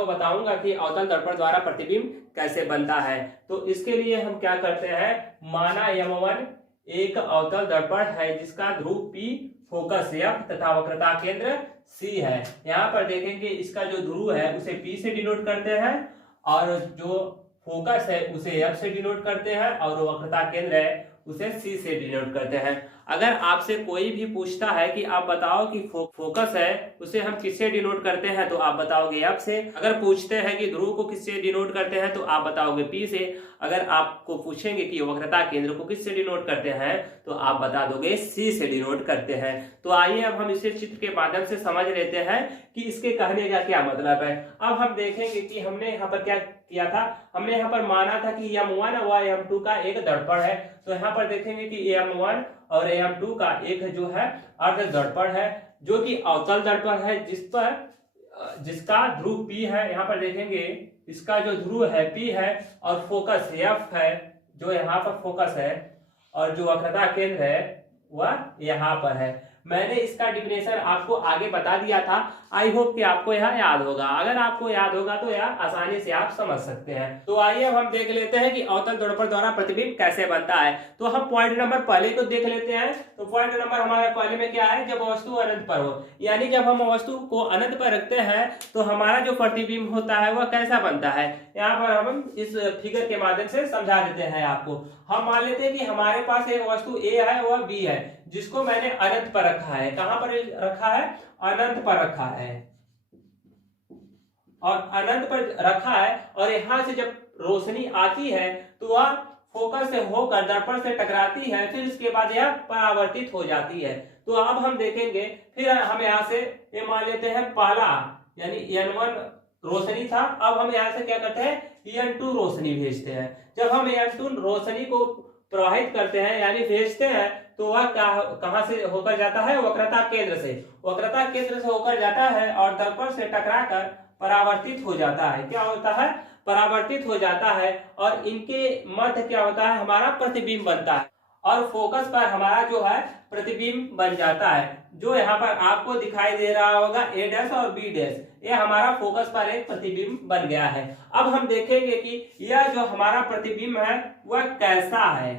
आपको बताऊंगा कि अवतल दर्पण द्वारा प्रतिबिंब कैसे बनता है। तो इसके लिए हम क्या करते हैं, माना M1 एक अवतल दर्पण है जिसका ध्रुव P फोकस F तथा वक्रता केंद्र C है। यहाँ पर देखेंगे इसका जो ध्रुव है उसे P से डिनोट करते हैं और जो फोकस है उसे F से डिनोट करते हैं और वक्रता केंद्र है उसे C से डिनोट करते हैं। अगर आपसे कोई भी पूछता है कि आप बताओ कि फोकस है उसे हम किससे डिनोट करते हैं, तो आप बताओगे F से। अगर पूछते हैं कि ध्रुव को किससे डिनोट करते हैं तो आप बताओगे P से। अगर आपको पूछेंगे कि वक्रता केंद्र को किससे डिनोट करते हैं तो आप बता दोगे C से डिनोट करते हैं। तो आइए अब हम इसे चित्र के माध्यम से समझ लेते हैं कि इसके कहने का क्या मतलब है। अब हम देखेंगे कि हमने यहाँ पर क्या किया था, हमने यहाँ पर माना था कि M1 व M2 का एक दर्पण है। तो यहाँ पर देखेंगे कि M1 और M2 का एक जो है अर्ध दर्पण है जो कि अवतल दर्पण है जिसका ध्रुव P है। यहाँ पर देखेंगे इसका जो ध्रुव है P है और फोकस F है, जो यहाँ पर फोकस है, और जो वक्रता केंद्र है वह यहाँ पर है। मैंने इसका डिफिनेशन आपको आगे बता दिया था। आई होप कि आपको यह याद होगा। अगर आपको याद होगा तो यह आसानी से आप समझ सकते हैं। तो आइए अब हम देख लेते हैं कि अवतल दर्पण द्वारा प्रतिबिंब कैसे बनता है। तो हम पॉइंट नंबर पहले को देख लेते हैं। तो पॉइंट नंबर हमारे पहले में क्या है, जब वस्तु अनंत पर हो, यानी जब हम वस्तु को अनंत पर रखते हैं तो हमारा जो प्रतिबिंब होता है वह कैसा बनता है। यहाँ पर हम इस फिगर के माध्यम से समझा देते हैं आपको। हम मान लेते हैं कि हमारे पास एक वस्तु A है वह B है जिसको मैंने अनंत पर रखा है। कहां पर रखा है, अनंत पर रखा है, और अनंत पर रखा है और यहां से जब रोशनी आती है तो वह फोकस से होकर दर्पण से टकराती है, फिर इसके बाद यह परावर्तित हो जाती है। तो अब हम देखेंगे, फिर हम यहां से ये मान लेते हैं पहला यानी N1 रोशनी था। अब हम यहां से क्या करते हैं, N2 रोशनी भेजते हैं। जब हम N2 रोशनी को प्रवाहित करते हैं यानी भेजते हैं तो वह कहां से होकर जाता है, वक्रता केंद्र से। वक्रता केंद्र से होकर जाता है और दर्पण से टकराकर परावर्तित हो जाता है। क्या होता है, परावर्तित हो जाता है और इनके मध्य क्या होता है, हमारा प्रतिबिंब बनता है और फोकस पर हमारा जो है प्रतिबिंब बन जाता है, जो यहाँ पर आपको दिखाई दे रहा होगा A' और B'। ये हमारा फोकस पर एक प्रतिबिंब बन गया है। अब हम देखेंगे कि यह जो हमारा प्रतिबिंब है वह कैसा है,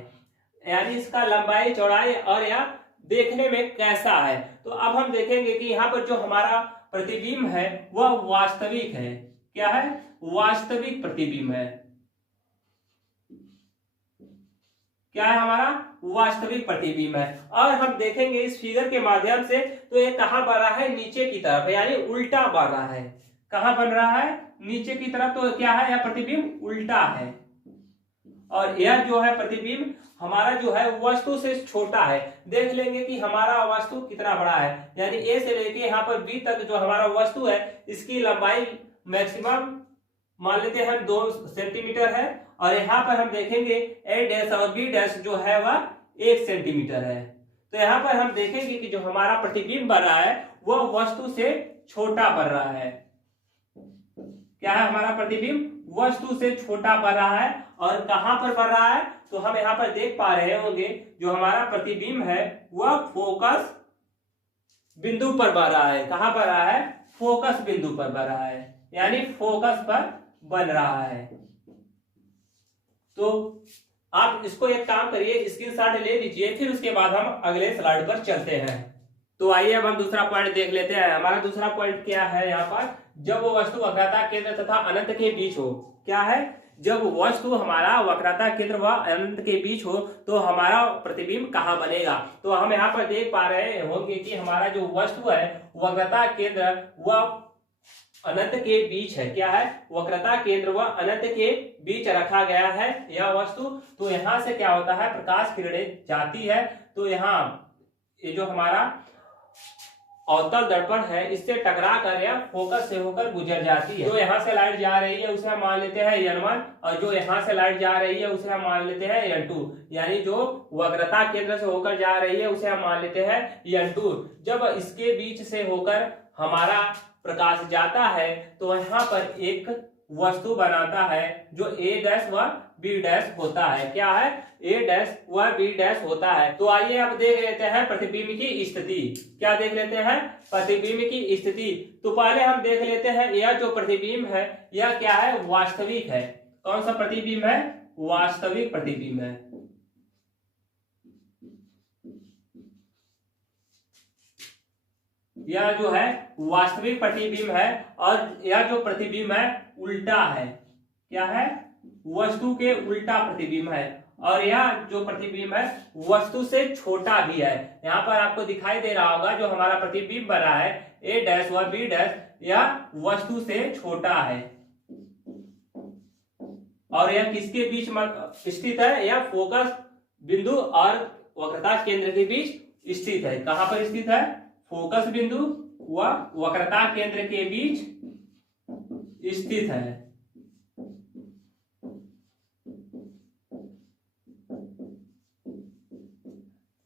यानी इसका लंबाई चौड़ाई और यह देखने में कैसा है। तो अब हम देखेंगे कि यहाँ पर जो हमारा प्रतिबिंब है वह वास्तविक है। क्या है, वास्तविक प्रतिबिंब है। क्या है, हमारा वास्तविक प्रतिबिंब है। और हम देखेंगे इस फिगर के माध्यम से तो ये कहां बन रहा है, नीचे की तरफ, यानी उल्टा बन रहा है। कहां बन रहा है, नीचे की तरफ। तो क्या है, यह प्रतिबिंब उल्टा है और यह जो है प्रतिबिंब हमारा जो है वस्तु से छोटा है। देख लेंगे कि हमारा वस्तु कितना बड़ा है, यानी A से लेके यहाँ पर B तक जो हमारा वस्तु है इसकी लंबाई मैक्सिमम मान लेते हैं 2 सेंटीमीटर है और यहाँ पर हम देखेंगे A' और B' जो है वह 1 सेंटीमीटर है। तो यहाँ पर हम देखेंगे कि जो हमारा प्रतिबिंब बन रहा है वह वस्तु से छोटा बन रहा है। क्या है, हमारा प्रतिबिंब वस्तु से छोटा बन रहा है और कहां पर बन रहा है, तो हम यहाँ पर देख पा रहे होंगे जो हमारा प्रतिबिंब है वह फोकस बिंदु पर बन रहा है। कहां पर रहा है, फोकस बिंदु पर बन रहा है, यानी फोकस पर बन रहा है। तो आप इसको एक काम करिए, स्क्रीनशॉट ले लीजिए, फिर उसके बाद हम अगले स्लाइड पर चलते हैं। तो आइए अब हम दूसरा पॉइंट देख लेते हैं। हमारा दूसरा पॉइंट क्या है, यहाँ पर जब वो वस्तु वक्रता केंद्र तथा अनंत के बीच हो। क्या है, जब वस्तु हमारा वक्रता केंद्र व अनंत के बीच हो तो हमारा प्रतिबिंब कहाँ बनेगा। तो हम यहाँ पर देख पा रहे होंगे कि हमारा जो वस्तु है वक्रता केंद्र व अनंत के बीच है। क्या है, वक्रता केंद्र व अनंत के बीच रखा गया है यह वस्तु। तो यहाँ से क्या होता है, प्रकाश किरणें जाती है तो यहाँ ये जो हमारा अवतल दर्पण है इससे टकरा कर या फोकस से होकर गुजर जाती है। जो यहाँ से लाइट जा रही है उसे हम मान लेते हैं N1 और जो यहाँ से लाइट जा रही है उसे हम मान लेते हैं N2, यानी जो वक्रता केंद्र से होकर जा रही है उसे हम मान लेते हैं N2। जब इसके बीच से होकर हमारा प्रकाश जाता है तो यहाँ पर एक वस्तु बनाता है जो A' व बी डैश होता है। क्या है? ए डैश व बी डैश होता है। तो आइए अब देख लेते हैं प्रतिबिंब की स्थिति। क्या देख लेते हैं? प्रतिबिंब की स्थिति। तो पहले हम देख लेते हैं यह जो प्रतिबिंब है यह क्या है? वास्तविक है। कौन सा प्रतिबिंब है? वास्तविक प्रतिबिंब है। यह जो है वास्तविक प्रतिबिंब है और यह जो प्रतिबिंब है उल्टा है। क्या है? वस्तु के उल्टा प्रतिबिंब है और यह जो प्रतिबिंब है वस्तु से छोटा भी है। यहाँ पर आपको दिखाई दे रहा होगा जो हमारा प्रतिबिंब बना है ए डैश व बी डैश, यह वस्तु से छोटा है और यह किसके बीच स्थित है? यह फोकस बिंदु और वक्रता केंद्र के बीच स्थित है। कहां पर स्थित है? फोकस बिंदु व वक्रता केंद्र के बीच स्थित है।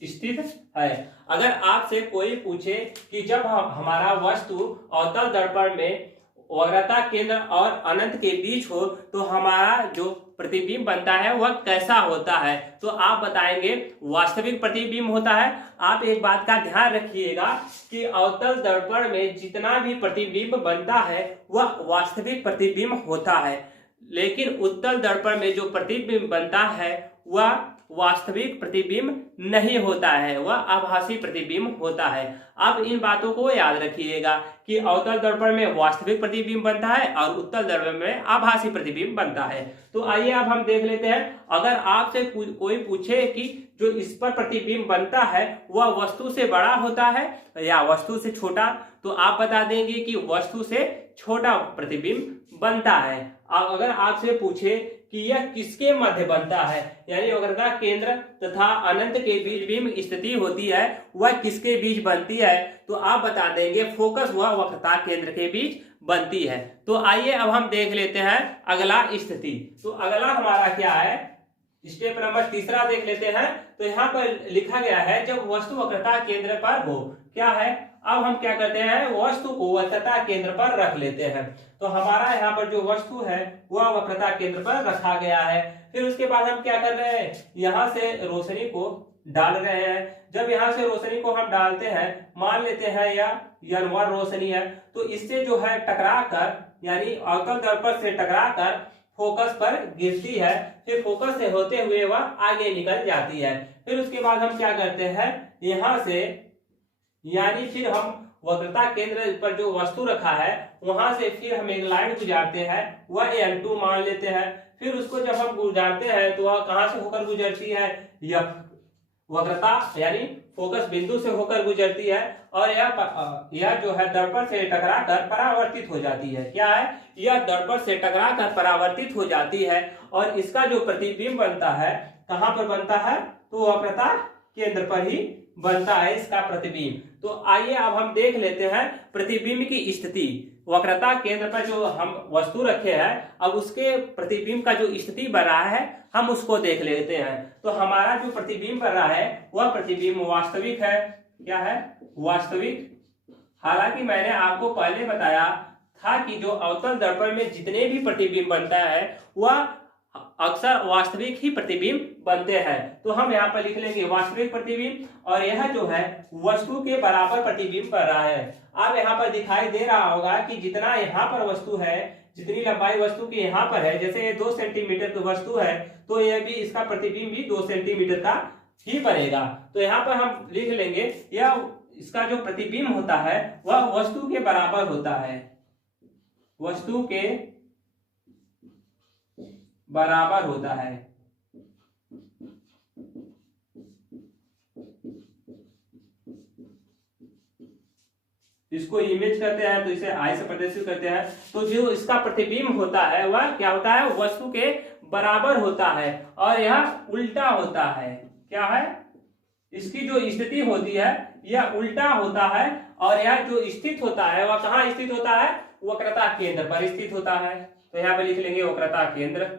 स्थित है। अगर आपसे कोई पूछे कि जब हमारा वस्तु अवतल दर्पण में वक्रता केंद्र और अनंत के बीच हो तो हमारा जो प्रतिबिंब बनता है वह कैसा होता है, तो आप बताएंगे वास्तविक प्रतिबिंब होता है। आप एक बात का ध्यान रखिएगा कि अवतल दर्पण में जितना भी प्रतिबिंब बनता है वह वास्तविक प्रतिबिंब होता है, लेकिन उत्तल दर्पण में जो प्रतिबिंब बनता है वह वास्तविक प्रतिबिंब नहीं होता है, वह आभासी प्रतिबिंब होता है। अब इन बातों को याद रखिएगा कि अवतल दर्पण में वास्तविक प्रतिबिंब बनता है और उत्तल दर्पण में आभासी प्रतिबिंब बनता है। तो आइए अब हम देख लेते हैं, अगर आपसे कोई पूछे कि जो इस पर प्रतिबिंब बनता है वह वस्तु से बड़ा होता है या वस्तु से छोटा, तो आप बता देंगे कि वस्तु से छोटा प्रतिबिंब बनता है। अगर आपसे पूछे कि यह किसके मध्य बनता है, यानी वक्रता केंद्र तथा अनंत के बीच बिंब स्थिति होती है, वह किसके बीच बनती है, तो आप बता देंगे फोकस व वक्रता केंद्र के बीच बनती है। तो आइए अब हम देख लेते हैं अगला स्थिति। तो अगला हमारा क्या है? स्टेप नंबर तीसरा देख लेते हैं। तो यहाँ पर लिखा गया है जब वस्तु वक्रता केंद्र पर हो। क्या है? अब हम क्या करते हैं? वस्तु को वक्रता केंद्र पर रख लेते हैं। तो हमारा यहाँ पर जो वस्तु है वह वक्रता केंद्र पर रखा गया है। फिर उसके बाद हम क्या कर रहे हैं? यहाँ से रोशनी को डाल रहे हैं। जब यहाँ से रोशनी को हम डालते हैं, मान लेते हैं यह यनवर रोशनी है, तो इससे जो है टकरा कर, यानी अवतल दर्पण से टकरा कर फोकस पर गिरती है। फिर फोकस से होते हुए वह आगे निकल जाती है। फिर उसके बाद हम क्या करते हैं? यहाँ से यानी फिर हम वक्रता केंद्र पर जो वस्तु रखा है वहां से फिर हम एक लाइन गुजारते हैं, वह N2 मान लेते हैं। फिर उसको जब हम गुजारते हैं तो वह कहां से होकर गुजरती है? यह वक्रता यानी फोकस बिंदु से होकर गुजरती है और यह जो है दर्पण से टकरा कर परावर्तित हो जाती है। क्या है? यह दर्पण से टकरा कर परावर्तित हो जाती है और इसका जो प्रतिबिंब बनता है कहां पर बनता है? तो वक्रता केंद्र पर ही बनता है इसका प्रतिबिंब। तो आइए अब हम देख लेते हैं प्रतिबिंब की स्थिति। वक्रता केंद्र पर जो हम वस्तु रखे हैं, अब उसके प्रतिबिंब का जो स्थिति बन रहा है हम उसको देख लेते हैं। तो हमारा जो प्रतिबिंब बन रहा है वह प्रतिबिंब वास्तविक है। क्या है? वास्तविक। हालांकि मैंने आपको पहले बताया था कि जो अवतल दर्पण में जितने भी प्रतिबिंब बनता है वह अक्सर वास्तविक ही प्रतिबिंब बनते हैं। तो हम यहाँ पर लिख लेंगे वास्तविक प्रतिबिंब, और यह जो है वस्तु के बराबर प्रतिबिंब कर रहा है। अब यहाँ पर दिखाई दे रहा होगा कि जितना यहाँ पर वस्तु है, जितनी लंबाई वस्तु की यहाँ पर है, जैसे ये 2 सेंटीमीटर की वस्तु है तो यह भी इसका प्रतिबिंब भी 2 सेंटीमीटर का ही बनेगा। तो यहाँ पर हम लिख लेंगे यह इसका जो प्रतिबिंब होता है वह वस्तु के बराबर होता है, वस्तु के बराबर होता है। इसको इमेज करते हैं तो इसे आई से प्रदर्शित करते हैं। तो जो इसका प्रतिबिंब होता है वह क्या होता है? वस्तु के बराबर होता है और यह उल्टा होता है। क्या है? इसकी जो स्थिति होती है यह उल्टा होता है और यह जो स्थित होता है वह कहाँ स्थित होता है? वक्रता केंद्र पर स्थित होता है। तो यहाँ पे लिख लेंगे वक्रता केंद्र।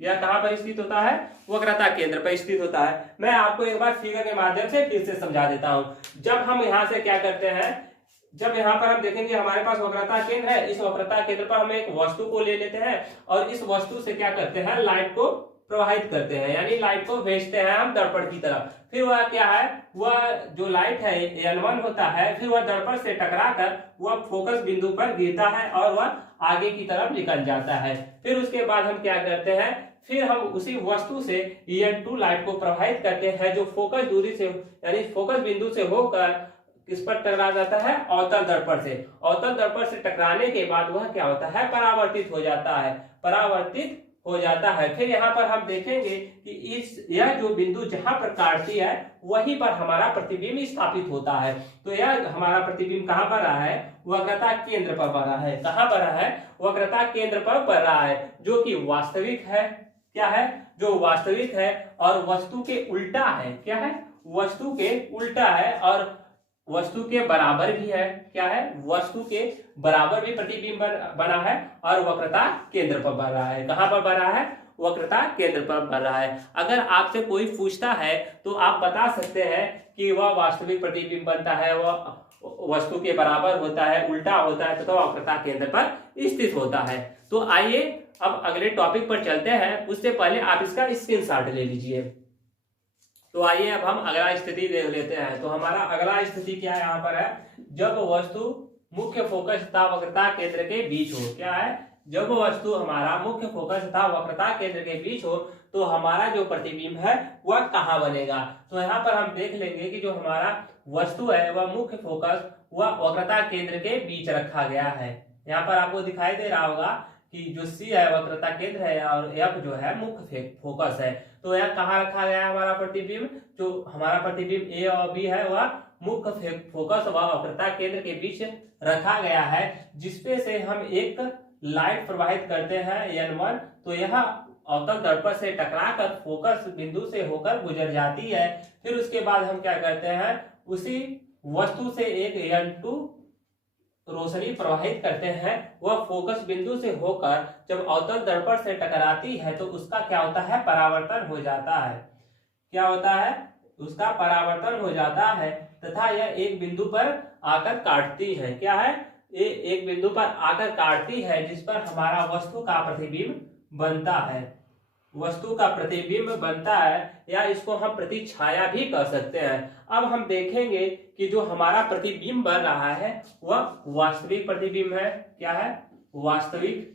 यह कहां पर स्थित होता है? वक्रता केंद्र पर स्थित होता है। मैं आपको एक बार फिगर के माध्यम से फिर से समझा देता हूं। जब हम यहां से क्या करते हैं, जब यहाँ पर हम देखेंगे हमारे पास वक्रता केंद्र है, इस वक्रता केंद्र पर हम एक वस्तु को ले लेते हैं और इस वस्तु से क्या करते हैं, लाइट को प्रवाहित करते हैं, यानी लाइट को भेजते हैं हम दर्पण की तरफ। फिर वह क्या है, वह जो लाइट है N1 होता है, फिर वह दर्पण से टकराकर वह फोकस बिंदु पर गिरता है और वह आगे की तरफ निकल जाता है। फिर उसके बाद हम क्या करते हैं, फिर हम उसी वस्तु से N2 लाइट को प्रवाहित करते हैं, जो फोकस दूरी से यानी फोकस बिंदु से होकर किस पर टकरा जाता है, अवतल दर्पण से। अवतल दर्पण से टकराने के बाद वह क्या होता है, परावर्तित हो जाता है, परावर्तित हो जाता है। फिर यहाँ पर हम देखेंगे कि यह जो बिंदु जहां पर काटती है वहीं पर हमारा प्रतिबिंब स्थापित होता है। तो यह हमारा प्रतिबिंब कहां पर रहा है, वक्रता केंद्र पर बना है। कहां पर रहा है, वक्रता केंद्र पर बन रहा है, जो कि वास्तविक है। क्या है, जो वास्तविक है और वस्तु के उल्टा है। क्या है, वस्तु के उल्टा है और वस्तु के बराबर भी है। क्या है, वस्तु के बराबर भी प्रतिबिंब बना है और वक्रता केंद्र पर बन रहा है। कहां पर बन रहा है, वक्रता केंद्र पर बन रहा है। अगर आपसे कोई पूछता है तो आप बता सकते हैं कि वह वास्तविक प्रतिबिंब बनता है, वह वस्तु के बराबर होता है, उल्टा होता है तथा वक्रता केंद्र पर स्थित होता है। तो आइए अब अगले टॉपिक पर चलते हैं, उससे पहले आप इसका स्क्रीनशॉट ले लीजिए। तो आइए अब हम अगला स्थिति देख लेते हैं। तो हमारा अगला स्थिति क्या है, यहाँ पर है, जब वस्तु मुख्य फोकस तथा वक्रता केंद्र के बीच हो। क्या है, जब वस्तु हमारा मुख्य फोकस तथा वक्रता केंद्र के बीच हो तो हमारा जो प्रतिबिंब है वह कहाँ बनेगा। तो यहाँ पर हम देख लेंगे कि जो हमारा वस्तु है वह मुख्य फोकस वह वक्रता केंद्र के बीच रखा गया है। यहाँ पर आपको दिखाई दे रहा होगा कि जो C है वक्रता केंद्र है और F जो है मुख्य फोकस है। तो यह कहाँ रखा गया है हमारा प्रतिबिंब, जो हमारा प्रतिबिंब A और B है वह मुख्य फोकस व वक्रता केंद्र के बीच रखा गया है, जिसपे से हम एक लाइट प्रवाहित करते हैं N1। तो यह अवतल दर्पण से टकराकर फोकस बिंदु से होकर गुजर जाती है। फिर उसके बाद हम क्या करते हैं, उसी वस्तु से एक N2 रोशनी प्रवाहित करते हैं। वह फोकस बिंदु से होकर जब अवतल दर्पण से टकराती है तो उसका क्या होता है, परावर्तन हो जाता है। क्या होता है, उसका परावर्तन हो जाता है तथा यह एक बिंदु पर आकर काटती है। क्या है, ये एक बिंदु पर आकर काटती है, जिस पर हमारा वस्तु का प्रतिबिंब बनता है। वस्तु का प्रतिबिंब बनता है या इसको हम प्रतिछाया भी कह सकते हैं। अब हम देखेंगे कि जो हमारा प्रतिबिंब बन रहा है वह वास्तविक प्रतिबिंब है। क्या है, वास्तविक,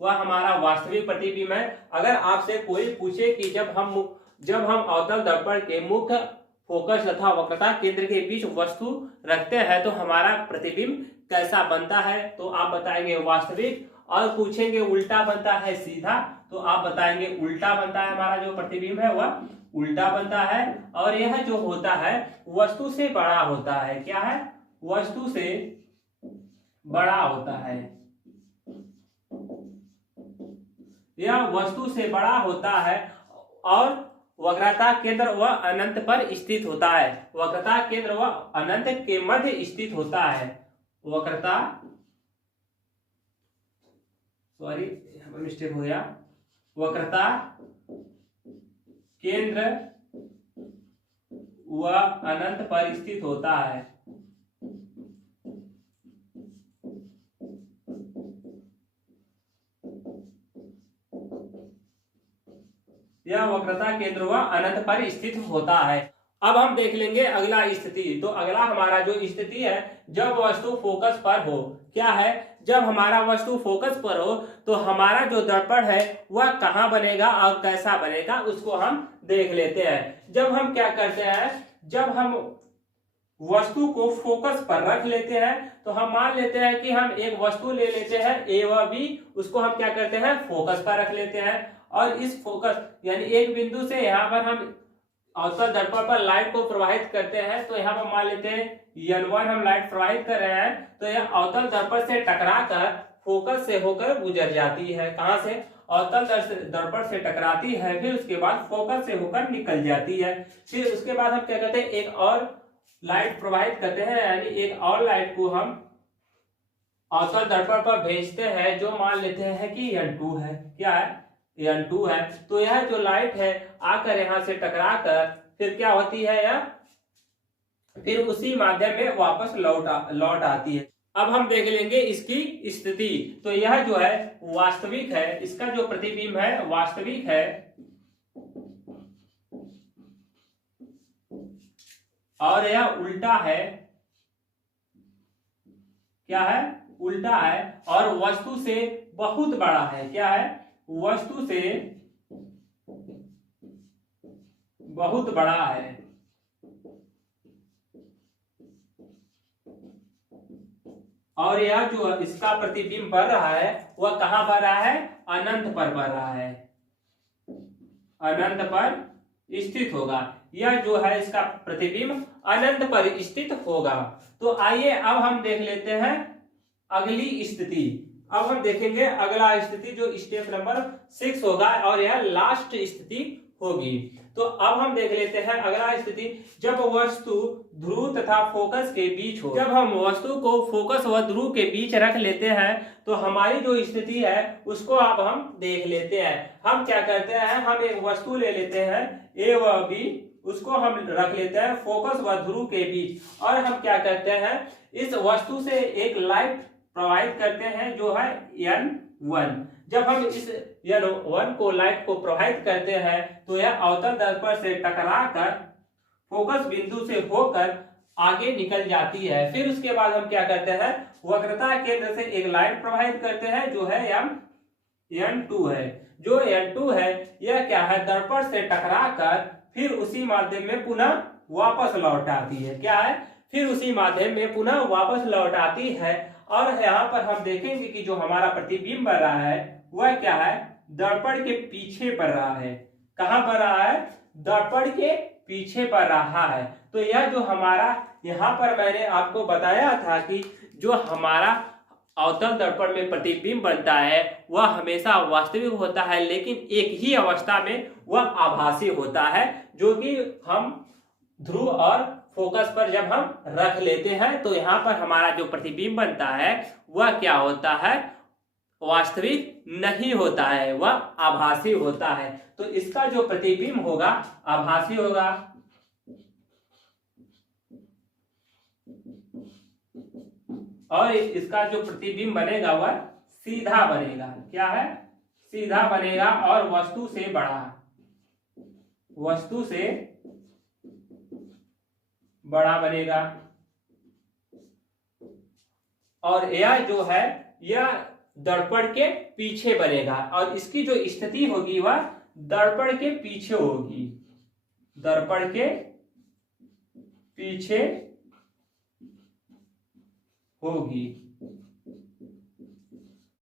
वह हमारा वास्तविक प्रतिबिंब है। अगर आपसे कोई पूछे कि जब हम अवतल दर्पण के मुख्य फोकस तथा वक्रता केंद्र के बीच वस्तु रखते हैं तो हमारा प्रतिबिंब कैसा बनता है, तो आप बताएंगे वास्तविक। और पूछेंगे उल्टा बनता है सीधा, तो आप बताएंगे उल्टा बनता है, हमारा जो प्रतिबिंब है वह उल्टा बनता है। और यह जो होता है वस्तु से बड़ा होता है। क्या है, वस्तु से बड़ा होता है, यह वस्तु से बड़ा होता है और वक्रता केंद्र वह अनंत पर स्थित होता है। वक्रता केंद्र वह अनंत के मध्य स्थित होता है। वक्रता, सॉरी मिस्टेक हो गया, वक्रता केंद्र वह अनंत पर स्थित होता है। यह वक्रता केंद्र वह अनंत पर स्थित होता है। अब हम देख लेंगे अगला स्थिति। तो अगला हमारा जो स्थिति है, जब वस्तु फोकस पर हो। क्या है, जब हमारा वस्तु फोकस पर हो तो हमारा जो दर्पण है वह कहाँ बनेगा और कैसा बनेगा, उसको हम देख लेते हैं। जब हम क्या करते हैं, जब हम वस्तु को फोकस पर रख लेते हैं तो हम मान लेते हैं कि हम एक वस्तु ले लेते हैं A व B, उसको हम क्या करते हैं, फोकस पर रख लेते हैं। और इस फोकस यानी एक बिंदु से यहाँ पर हम अवतल दर्पण पर लाइट को प्रवाहित करते हैं। तो यहाँ पर मान लेते हैं N1 हम लाइट प्रवाहित कर रहे हैं, तो यह अवतल दर्पण से टकराकर फोकस से होकर गुजर जाती है। कहां से, अवतल दर्पण से टकराती है, फिर उसके बाद फोकस से होकर निकल जाती है। फिर उसके बाद हम क्या करते हैं, एक और लाइट प्रवाहित करते हैं, यानी एक और लाइट को हम अवतल दर्पण पर भेजते हैं, जो मान लेते हैं कि N2 है। क्या है, N2 है। तो यह जो लाइट है आकर यहाँ से टकरा कर फिर क्या होती है, यह फिर उसी माध्यम में वापस लौट आती है। अब हम देख लेंगे इसकी स्थिति। तो यह जो है वास्तविक है, इसका जो प्रतिबिंब है वास्तविक है और यह उल्टा है। क्या है? उल्टा है और वस्तु से बहुत बड़ा है। क्या है? वस्तु से बहुत बड़ा है। और यह जो इसका प्रतिबिंब बन रहा है वह कहां बन रहा है? अनंत पर बन रहा है, अनंत पर स्थित होगा। यह जो है इसका प्रतिबिंब अनंत पर स्थित होगा। तो आइए अब हम देख लेते हैं अगली स्थिति। अब हम देखेंगे अगला स्थिति जो स्टेप नंबर 6 होगा और यह लास्ट स्थिति होगी। तो अब हम देख लेते हैं अगला स्थिति, जब वस्तु ध्रुव तथा फोकस के बीच हो। जब हम वस्तु को फोकस व ध्रुव के बीच रख लेते हैं तो हमारी जो स्थिति है उसको अब हम देख लेते हैं। हम क्या करते हैं, हम एक वस्तु ले लेते हैं ए व बी, उसको हम रख लेते हैं फोकस व ध्रुव के बीच और हम क्या करते हैं, इस वस्तु से एक लाइट प्रोवाइड करते हैं जो है N1। जब हम इस N1 को लाइट को प्रोवाइड करते हैं तो यह अवतल दर्पण से टकराकर फोकस बिंदु से होकर आगे निकल जाती है। फिर उसके बाद हम क्या करते हैं, वक्रता केंद्र से एक लाइट प्रोवाइड करते हैं जो है N2 है। जो N2 है यह क्या है, दर्पण से टकराकर फिर उसी माध्यम में पुनः वापस लौट आती है। क्या है? फिर उसी माध्यम में पुनः वापस लौट आती है। और यहाँ पर हम देखेंगे कि जो हमारा प्रतिबिंब बन रहा है वह क्या है, दर्पण के पीछे पड़ रहा है। कहां पर रहा है? दर्पण के पीछे पड़ रहा है। तो यह जो हमारा यहाँ पर मैंने आपको बताया था कि जो हमारा अवतल दर्पण में प्रतिबिंब बनता है वह हमेशा वास्तविक होता है, लेकिन एक ही अवस्था में वह आभासी होता है, जो कि हम ध्रुव और फोकस पर जब हम रख लेते हैं तो यहाँ पर हमारा जो प्रतिबिंब बनता है वह क्या होता है, वास्तविक नहीं होता है, वह आभासी होता है। तो इसका जो प्रतिबिंब होगा आभासी होगा। और इसका जो प्रतिबिंब बनेगा वह सीधा बनेगा। क्या है? सीधा बनेगा और वस्तु से बड़ा, वस्तु से बड़ा बनेगा। और यह जो है यह दर्पण के पीछे बनेगा और इसकी जो स्थिति होगी वह दर्पण के पीछे होगी, दर्पण के पीछे होगी।